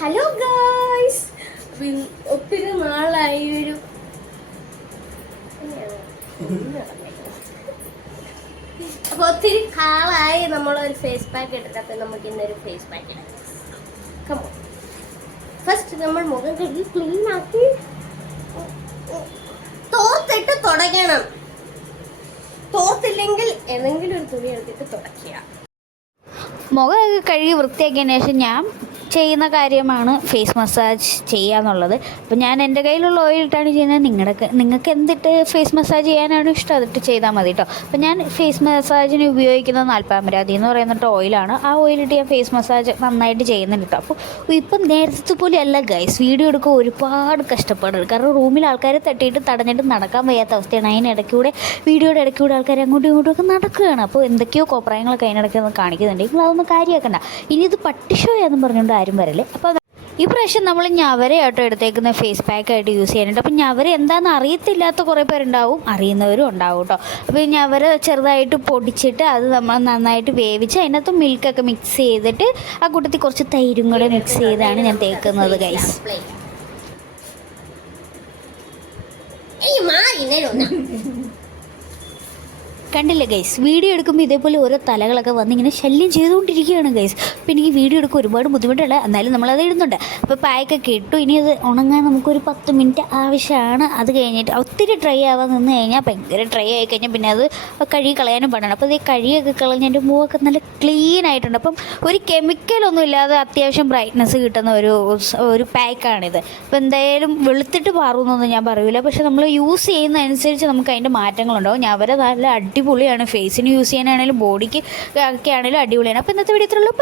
Hello guys, ഒത്തിരി നാളായി ഒത്തിരി കാളായി നമ്മളൊരു ഫേസ് പാക്ക് ഇട്ടിട്ട്. അപ്പം നമുക്ക് ഇന്നൊരു ഫേസ് പാക്ക് ഇടാം. ഫസ്റ്റ് നമ്മൾ മുഖം കഴുകി ക്ലീൻ ആക്കി തോർത്തിട്ട് തുടയ്ക്കണം. തോർത്തില്ലെങ്കിൽ ഏതെങ്കിലും ഒരു തുണി എടുത്തിട്ട് തുടയ്ക്കുക. മുഖമൊക്കെ കഴുകി വൃത്തിയാക്കിയതിന് ശേഷം ഞാൻ ചെയ്യുന്ന കാര്യമാണ് ഫേസ് മസാജ് ചെയ്യുക എന്നുള്ളത്. അപ്പോൾ ഞാൻ എൻ്റെ കയ്യിലുള്ള ഓയിലിട്ടാണ് ചെയ്യുന്നത്. നിങ്ങൾക്ക് എന്തിട്ട് ഫേസ് മസാജ് ചെയ്യാനാണ് ഇഷ്ടം അതിട്ട് ചെയ്താൽ മതി കേട്ടോ. അപ്പോൾ ഞാൻ ഫേസ് മസാജിന് ഉപയോഗിക്കുന്നത് നാൽപ്പാമരാതി എന്ന് പറയുന്നിട്ട് ഓയിലാണ്. ആ ഓയിലിട്ട് ഞാൻ ഫേസ് മസാജ് നന്നായിട്ട് ചെയ്യുന്നുണ്ട് കേട്ടോ. അപ്പോൾ ഇപ്പം നേരത്തെ പോലെ അല്ല ഗൈസ്, വീഡിയോ എടുക്കുക ഒരുപാട് കഷ്ടപ്പാടുണ്ട്. കാരണം റൂമിൽ ആൾക്കാരെ തട്ടിയിട്ട് തടഞ്ഞിട്ട് നടക്കാൻ വയ്യാത്ത അവസ്ഥയാണ്. അതിനിടയ്ക്കൂടെ വീഡിയോയുടെ ഇടയ്ക്കൂടെ ആൾക്കാർ അങ്ങോട്ടും ഇങ്ങോട്ടും ഒക്കെ നടക്കുകയാണ്. അപ്പോൾ എന്തൊക്കെയോ കോപ്രായങ്ങളൊക്കെ അതിനിടയ്ക്ക് കാണിക്കുന്നുണ്ട്. നിങ്ങൾ അതൊന്നും കാര്യമാക്കണ്ട. ഇനി ഇത് പട്ടിഷോ എന്ന് പറഞ്ഞുകൊണ്ട് ആരും വരല്ലേ. അപ്പോൾ ഈ പ്രാവശ്യം നമ്മൾ ഞവരയാട്ടോ എടുത്തേക്കുന്ന ഫേസ് പാക്കായിട്ട് യൂസ് ചെയ്യാനായിട്ട്. അപ്പം ഞവര എന്താണെന്ന് അറിയത്തില്ലാത്ത കുറേ പേരുണ്ടാവും, അറിയുന്നവരും ഉണ്ടാവും കേട്ടോ. അപ്പോൾ ഈ ഞവര ചെറുതായിട്ട് പൊടിച്ചിട്ട് അത് നമ്മൾ നന്നായിട്ട് വേവിച്ച് അതിനകത്ത് മിൽക്കൊക്കെ മിക്സ് ചെയ്തിട്ട് ആ കൂട്ടത്തിൽ കുറച്ച് തൈരും കൂടെ മിക്സ് ചെയ്താണ് ഞാൻ തേക്കുന്നത് ഗൈസ്. കണ്ടില്ലേ ഗൈസ്, വീഡിയോ എടുക്കുമ്പോൾ ഇതേപോലെ ഓരോ തലകളൊക്കെ വന്ന് ഇങ്ങനെ ശല്യം ചെയ്തുകൊണ്ടിരിക്കുകയാണ് ഗൈസ്. അപ്പോൾ എനിക്ക് വീഡിയോ എടുക്കുക ഒരുപാട് ബുദ്ധിമുട്ടുള്ള, എന്നാലും നമ്മളത് ഇടുന്നുണ്ട്. അപ്പോൾ പായ്ക്കൊക്കെ ഇട്ടു. ഇനി അത് ഉണങ്ങാൻ നമുക്കൊരു 10 മിനിറ്റ് ആവശ്യമാണ്. അത് കഴിഞ്ഞിട്ട് ഒത്തിരി ഡ്രൈ ആവാൻ നിന്ന് കഴിഞ്ഞാൽ ഭയങ്കര ഡ്രൈ ആയി കഴിഞ്ഞാൽ പിന്നെ അത് കഴുകി കളയാനും പാടാണ്. അപ്പോൾ ഇത് കഴുകിയൊക്കെ കളഞ്ഞ് എൻ്റെ മുഖമൊക്കെ നല്ല ക്ലീൻ ആയിട്ടുണ്ട്. അപ്പം ഒരു കെമിക്കലൊന്നും ഇല്ലാതെ അത്യാവശ്യം ബ്രൈറ്റ്നസ് കിട്ടുന്ന ഒരു പാക്കാണിത്. അപ്പോൾ എന്തായാലും വെളുത്തിട്ട് മാറുമെന്നൊന്നും ഞാൻ പറയൂല, പക്ഷെ നമ്മൾ യൂസ് ചെയ്യുന്നതനുസരിച്ച് നമുക്ക് അതിൻ്റെ മാറ്റങ്ങളുണ്ടാവും. ഞാൻ അവരെ നല്ല അടിപൊളിയാണ്. ഫേസിന് യൂസ് ചെയ്യാനാണെങ്കിലും ബോഡിക്ക് ഒക്കെ ആണെങ്കിലും അടിപൊളിയാണ്. അപ്പോൾ ഇന്നത്തെ വീഡിയോ ഇത്രയുള്ളൂ.